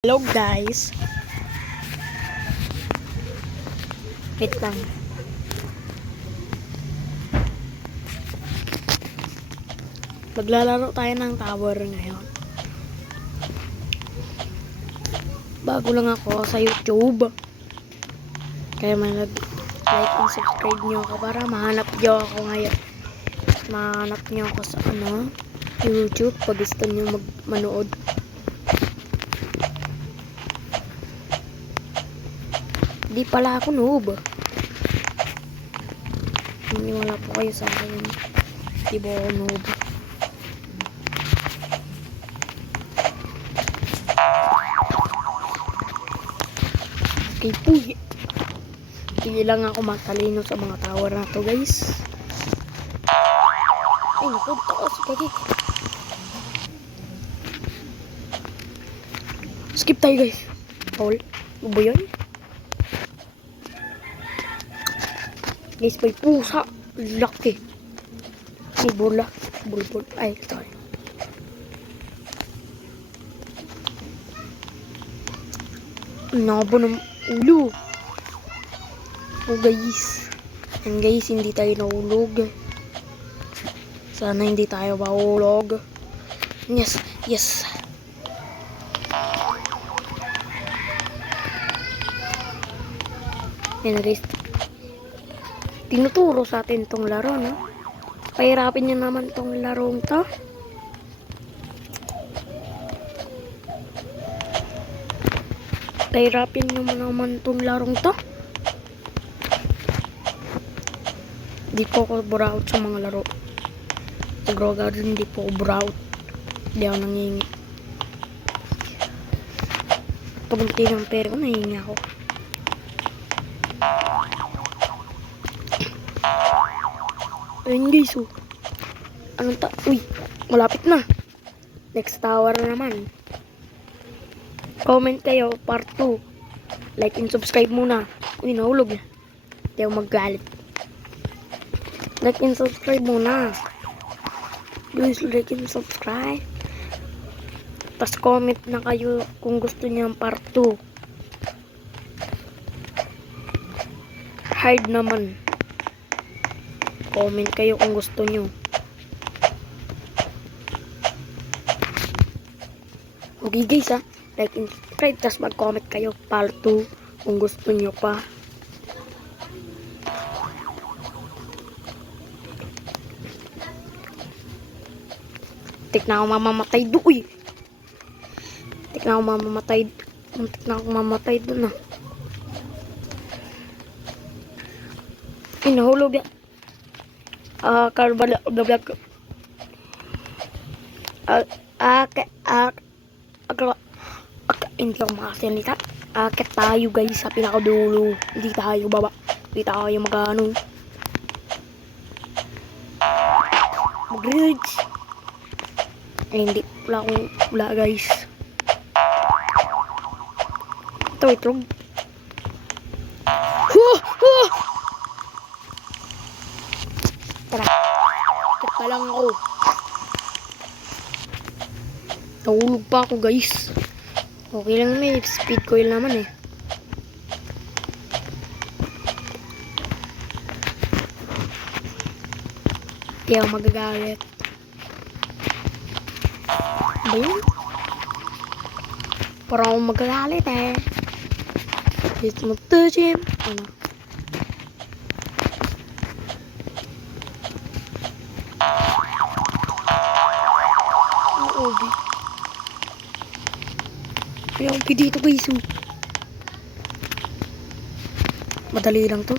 Hello guys. Wait lang. Maglalaro tayo ng tower ngayon. Bago lang ako sa YouTube. Kaya like and subscribe nyo ako para mahanap nyo ako ngayon. Mahanap nyo ako sa YouTube pag gusto nyo manood. Di pala ako noob. Maniwala po kayo sa akin. Di ba ako noob? Okay po. Hindi lang ako matalino sa mga tower na to guys. Ay naku, takas kaki. Skip tayo guys. Paul, ano ba yun? Guys, may pusa. Laki. May bola. Bulbul. Ay, sorry. Nabo ng ulo. Oh guys. And guys, hindi tayo nahulog. Sana hindi tayo mahulog. Yes, yes. Ayan guys. Tinuturo sa atin tong laro, no? Pahirapin nyo naman tong larong to. Pahirapin nyo naman tong larong to. Di po ako buraut sa mga laro. Sa Grow Garden, di po ako buraut. Di ako nangingi. Pag unti ng pera ko, nahingi ako. Ayun guys, oh. Uy, malapit na. Next tower na naman. Comment kayo, part 2. Like and subscribe muna. Uy, nahulog na. Hindi ako maggalit. Like and subscribe muna. Please like and subscribe. Tapos comment na kayo kung gusto niyo ang part 2. Hard naman. Comment kayo kung gusto nyo. Okay guys like and subscribe, tas mag-comment kayo part 2 kung gusto nyo pa. Tik na ako mamamatay doon. Tik na ako mamamatay. Tik na ako mamamatay doon Inahulog yan. Karbala vlog. Hindi ako makasalita. Akit tayo guys sa pinakadulo. Hindi tayo baba. Hindi tayo magano. Mag-reach. Hindi. Wala guys. Ito itrog. Tara. Akit pa lang ako. Nahulog pa ako guys. Okay lang, may speed coil naman Hindi ako magagalit. Ba yun? Parang ako magagalit It's mo to gym. OB. May OB dito guys. Madali lang to.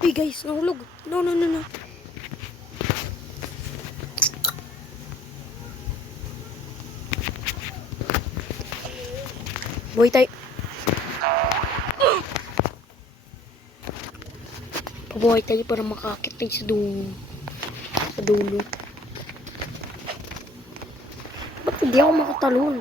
Uy guys, nahulog. No. Buhay tayo. Pabuhay tayo para makakit tayo sa dulo. Ba't hindi ako makatalon?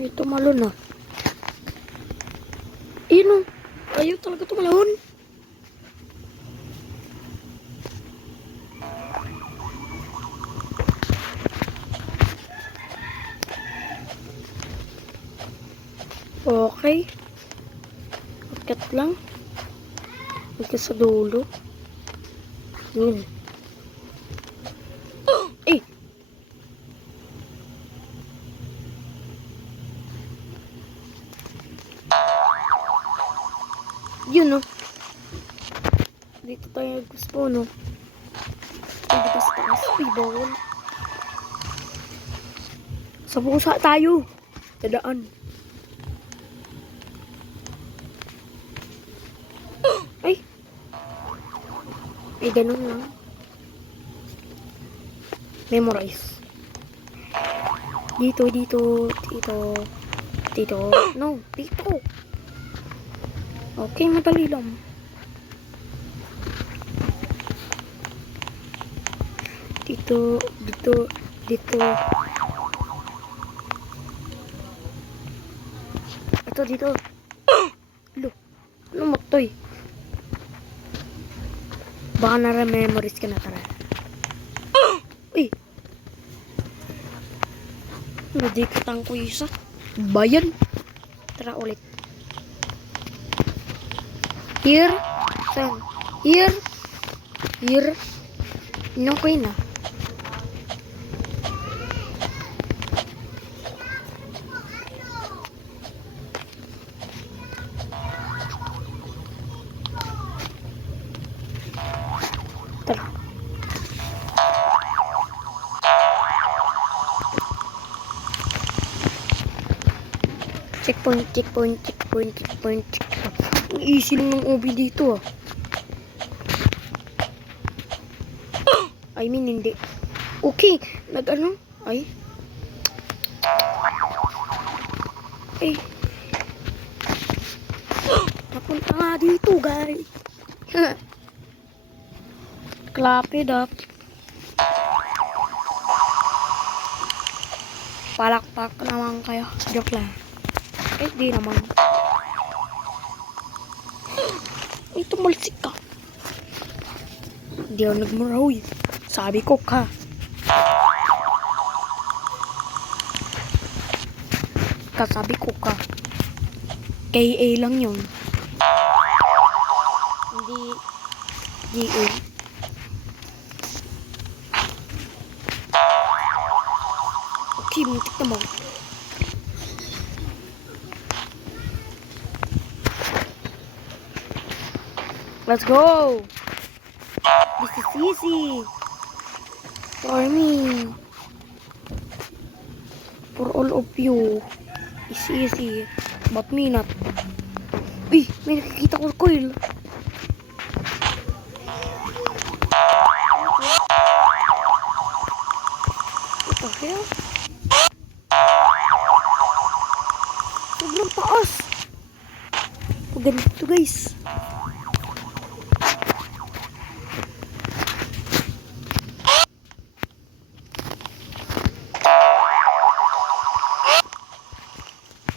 Ito malon Ayaw talaga tumalon. lang. Ika sa dulo. Yun. Eh! Yun, no? Dito tayo gusto, no? Ay, dito sa taas. Uy, bawal. Sa pusa tayo. Dadaan. Ay! Ay, ganun lang. Memorize. Dito, dito, dito, dito. No, dito. Okay, madali lang. Dito, dito, dito. Ito, dito. Lo, ano matoy? Baka nare-memories ka na, tara. Uy! Nadikitang ko isa. Bayan. Tara ulit. Here. Saan? Here. Here. Inong ko yun, ah. Tara. Checkpoint, checkpoint, checkpoint, checkpoint, checkpoint. Ang easy lang ng OB dito, ah. I mean, hindi. Okay, nag-ano? Ay. Eh. Napunta nga dito, guys. Clap it up. Palakpak naman kayo. Joke lang. Eh, di naman. Ay, tumalsik ka. Hindi ako nagmuraw. Sabi ko ka. Kasabi ko ka. KA lang yun. Hindi GA. Okay, muntik na mo. Let's go! This is easy. For me. For all of you. It's easy. But me not. Uy! May nakikita ko coil. What the hell? Sobrang taas. Pag ganito, guys.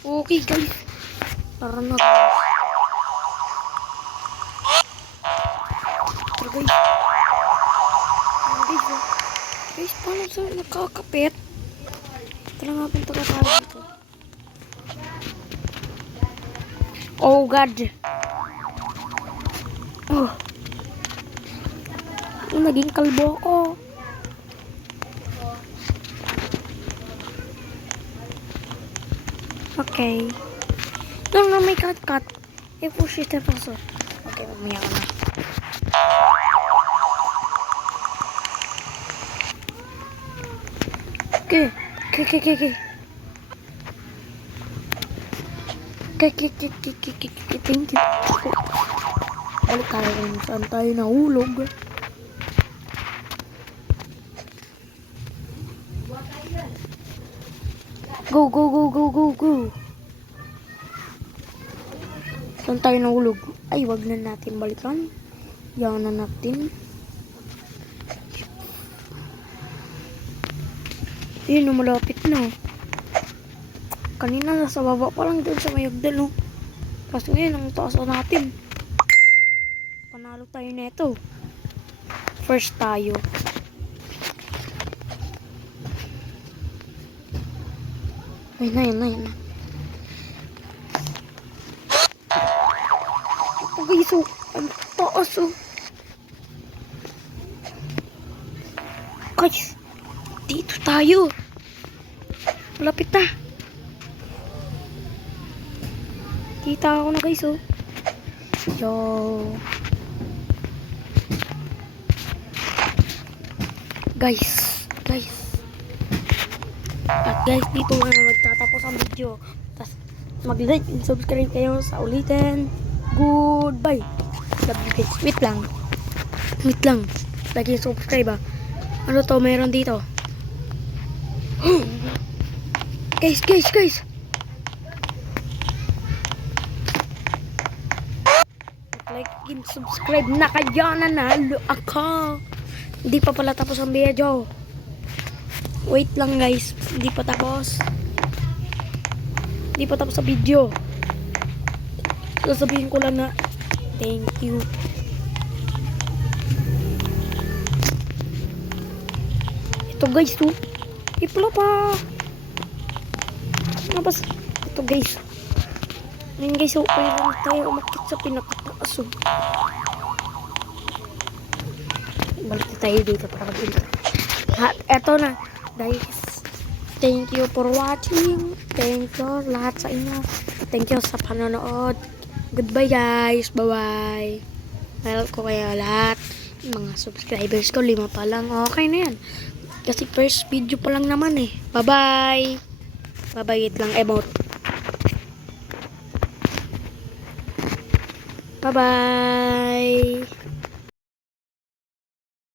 Okay, guys. Tara na, guys. Tara, guys. Guys, guys, paano sa nakakapit? Tara nga, punta ka tayo dito. Oh, God. Oh. Naging kalbo ako. Okay. No, no, may cut. Push it also. Okay, mamaya ko na. Okay. Balik tayo kung saan tayo nahulog. Go. Saan tayo nahulog? Ay, wag na natin balikan. Yan na natin. Yun, malapit na. Kanina nasa baba pa lang dun sa mayagdal, no? Kasi ngayon, ang taas natin. Panalo tayo neto. First tayo. Ayun na. guys, oh. Ang taas, oh. Guys, dito tayo. Malapit na. Kita ako na guys, oh. Yo. Guys. At guys, dito na magtatapos ang video. Tapos, mag-like and subscribe kayo sa ulitin. Goodbye. Love you guys. Wait lang. Like and subscribe, ah. Ano to meron dito? Guys. Like and subscribe na kayo, nanalo ako. Hindi pa pala tapos ang video. Wait lang guys, hindi pa tapos ang video. Sasabihin ko lang na thank you. Ito guys, oh. Ipla pa. Nabas. Ito guys. Ngayon guys, oh. Pwede lang tayo umakit sa pinakataas, oh. Balik na tayo dito para dito. Eto na. Guys, thank you for watching. Thank you lahat sa inyo. Thank you sa panonood. Goodbye guys. Bye-bye. Mahal ko kayo lahat. Mga subscribers ko, 5 pa lang. Okay na yan. Kasi first video pa lang naman eh. Bye-bye. Bye-bye lang emote. Bye-bye.